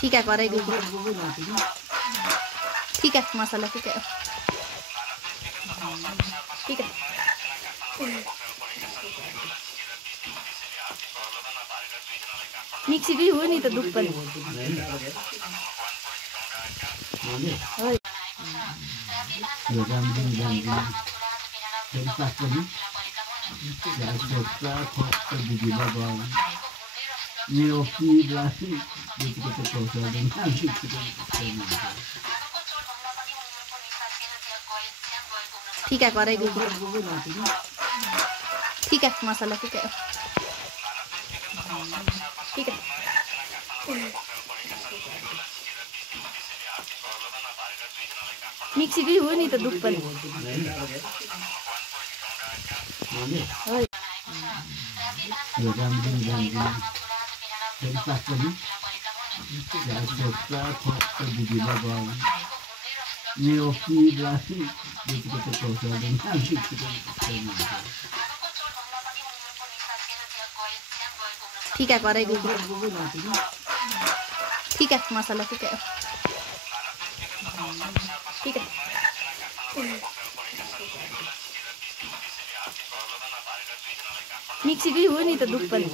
ठीक है कराई दीजिए। ठीक है मसाला ठीक है ठीक है। मिक्सी भी हो नि त दुध पनि ठीक है कराई दीजिए। ठीक है मसाला ठीक है ठीक है। मिक्सी भी हो नि त दुध पनि ठीक है कराई दीजिए। ठीक है मसाला ठीक है ठीक है। मिक्सी भी हो नि त दुध पनि